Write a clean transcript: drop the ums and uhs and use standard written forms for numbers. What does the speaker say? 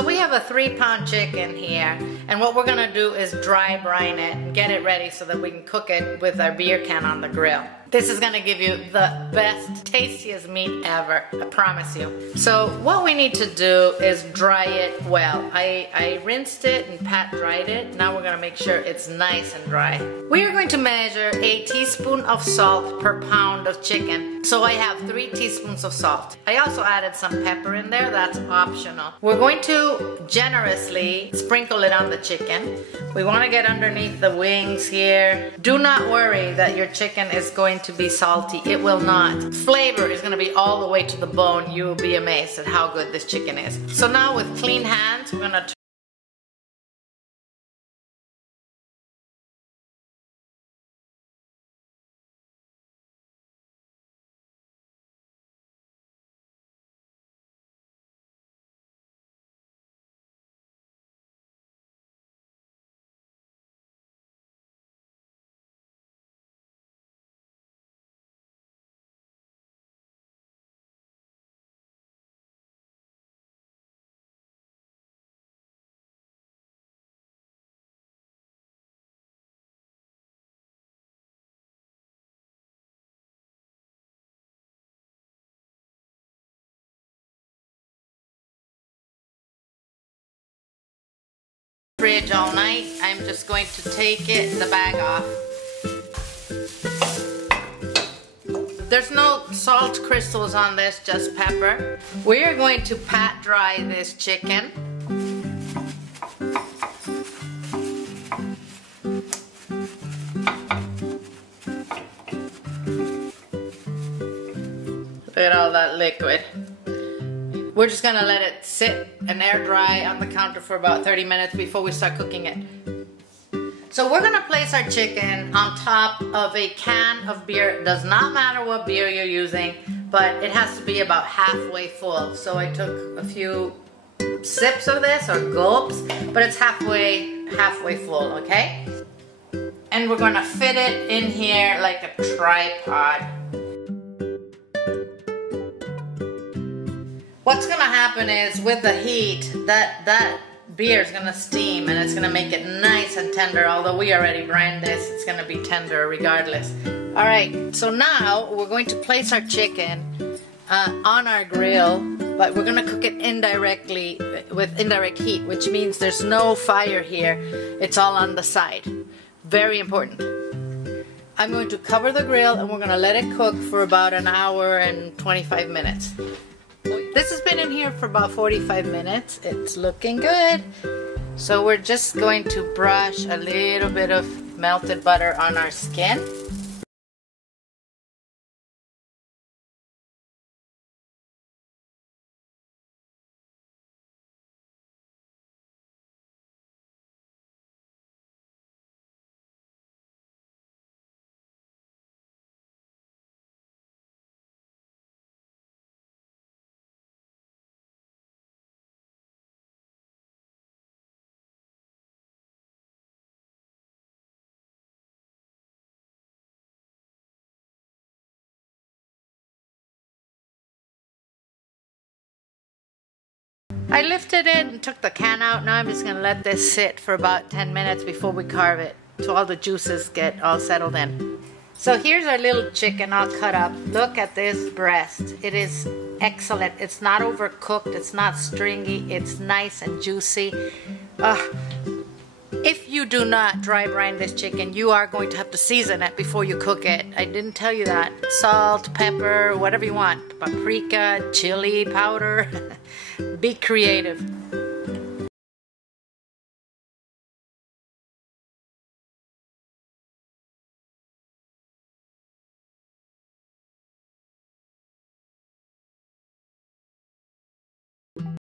So we have a 3-pound chicken here, and what we're gonna do is dry brine it and get it ready so that we can cook it with our beer can on the grill. This is gonna give you the best, tastiest meat ever, I promise you. So what we need to do is dry it well. I rinsed it and pat dried it. Now we're gonna make sure it's nice and dry. We are going to measure a teaspoon of salt per pound of chicken. So I have 3 teaspoons of salt. I also added some pepper in there, that's optional. We're going to generously sprinkle it on the chicken. We wanna get underneath the wings here. Do not worry that your chicken is going to be salty. It will not. Flavor is going to be all the way to the bone. You will be amazed at how good this chicken is. So now with clean hands, we're going to fridge all night. I'm just going to take the bag off. There's no salt crystals on this, just pepper. We are going to pat dry this chicken. Look at all that liquid. We're just gonna let it sit and air dry on the counter for about 30 minutes before we start cooking it. So we're gonna place our chicken on top of a can of beer. It does not matter what beer you're using, but it has to be about halfway full. So I took a few sips of this, or gulps, but it's halfway full, okay? And we're gonna fit it in here like a tripod. What's gonna happen is with the heat, that beer is gonna steam and it's gonna make it nice and tender. Although we already brined this, it's gonna be tender regardless. All right, so now we're going to place our chicken on our grill, but we're gonna cook it indirectly with indirect heat, which means there's no fire here. It's all on the side. Very important. I'm going to cover the grill and we're gonna let it cook for about an hour and 25 minutes. This has been in here for about 45 minutes. It's looking good. So we're just going to brush a little bit of melted butter on our skin. I lifted it and took the can out. Now I'm just gonna let this sit for about 10 minutes before we carve it, so all the juices get all settled in. So here's our little chicken all cut up. Look at this breast. It is excellent. It's not overcooked, it's not stringy, it's nice and juicy. If you do not dry brine this chicken, you are going to have to season it before you cook it. I didn't tell you that. Salt, pepper, whatever you want. Paprika, chili powder. Be creative.